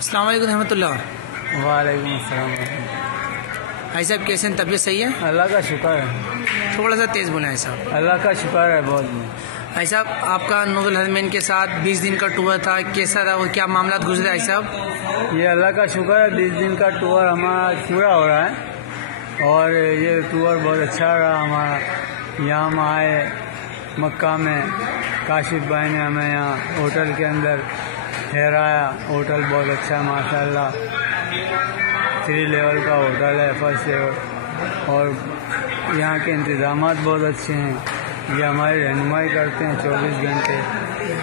अस्सलाम वालेकुम रहमतुल्लाह। वालेकुम अस्सलाम। भाई साहब कैसे हैं, तबीयत सही है? अल्लाह का शुक्र है। थोड़ा सा तेज़ बोलें भाई साहब। अल्लाह का शुक्र है बहुत। भाई साहब आपका नूरुल हरमैन के साथ 20 दिन का टूर था, कैसा रहा और क्या मामला गुजरे भाई साहब? ये अल्लाह का शुक्र है, 20 दिन का टूर हमारा पूरा हो रहा है और ये टूर बहुत अच्छा रहा हमारा। यहाँ हम आए मक्का में, काशिफ भाई ने हमें यहाँ होटल के अंदर ठहराया। होटल बहुत अच्छा है माशाल्लाह, 3 लेवल का होटल है, फर्स्ट लेवल, और यहाँ के इंतज़ामात बहुत अच्छे हैं। ये हमारी रहनुमाई करते हैं 24 घंटे,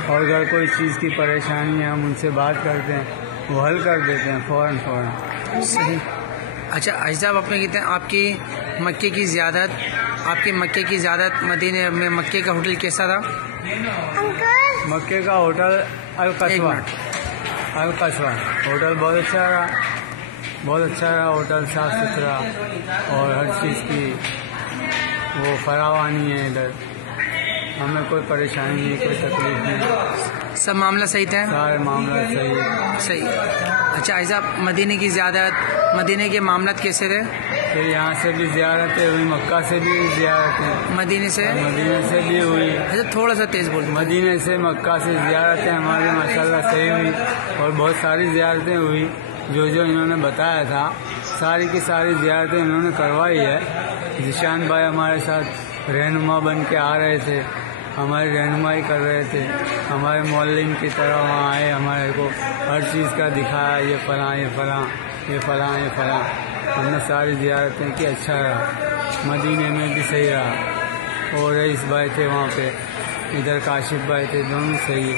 और अगर कोई चीज़ की परेशानी है हम उनसे बात करते हैं, वो हल कर देते हैं फ़ौरन। सही। अच्छा भाई साहब आपने कहते हैं आपकी मक्के की ज़्यादत मदीने में मक्के का होटल कैसा था? मक्के का होटल अल कस्वा होटल बहुत अच्छा रहा होटल, साफ़ सुथरा और हर चीज़ की वो फरावानी है। इधर हमें कोई परेशानी नहीं, कोई तकलीफ नहीं, सब मामला सही था? सारे मामला सही है। सही। अच्छा भाई साहब मदीने के मामला कैसे थे? फिर यहाँ से भी ज़ियारतें हुई, मक्का से भी ज़ियारतें, मदीने से भी हुई। अच्छा थोड़ा सा तेज़ बोल। मदीने से मक्का से ज़ियारतें हमारी माशाल्लाह सही हुई, और बहुत सारी ज़ियारतें हुई जो इन्होंने बताया था, सारी की सारी ज़ियारतें इन्होंने करवाई है। जिशान भाई हमारे साथ रहनुमा बन के आ रहे थे, हमारी रहनुमाई कर रहे थे, हमारे मौलिन की तरह वहाँ आए, हमारे को हर चीज़ का दिखाया, ये फलां हमने सारी ज़ियारतें की। अच्छा रहा, मदीने में भी सही रहा, और रईस भाई थे वहाँ पे, इधर काशिफ भाई थे, दोनों सही है।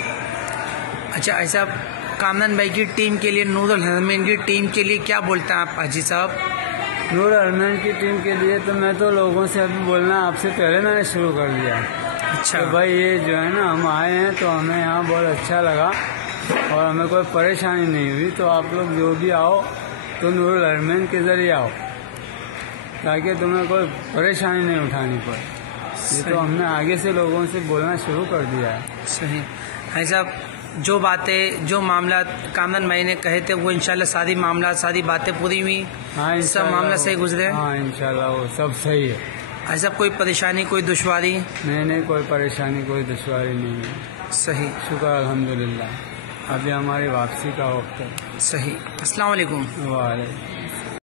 अच्छा ऐसा कामरान भाई की टीम के लिए, नूरुल हरमैन की टीम के लिए क्या बोलते हैं आप हाजी साहब? नूरुल हरमैन की टीम के लिए तो मैं तो लोगों से अभी बोलना आपसे पहले मैंने शुरू कर दिया। अच्छा तो भाई ये जो है ना, हम आए हैं तो हमें यहाँ बहुत अच्छा लगा और हमें कोई परेशानी नहीं हुई। तो आप लोग जो भी आओ तो नूरुल हरमैन के ज़रिए आओ, ताकि तुम्हें कोई परेशानी नहीं उठानी पड़े। ये तो हमने आगे से लोगों से बोलना शुरू कर दिया है। सही। भाई साहब जो मामला कामरान भाई ने कहे थे वो इंशाल्लाह सारी बातें पूरी हुई? हाँ, सब मामला सही गुजरे? हाँ इंशाल्लाह वो सब सही है। ऐसा कोई परेशानी, कोई दुश्वारी? नहीं, कोई परेशानी, कोई दुश्वारी नहीं है। सही। शुक्र अल्हम्दुलिल्लाह, अभी हमारी वापसी का वक्त है। सही। अस्सलाम वालेकुम। वालेकुम।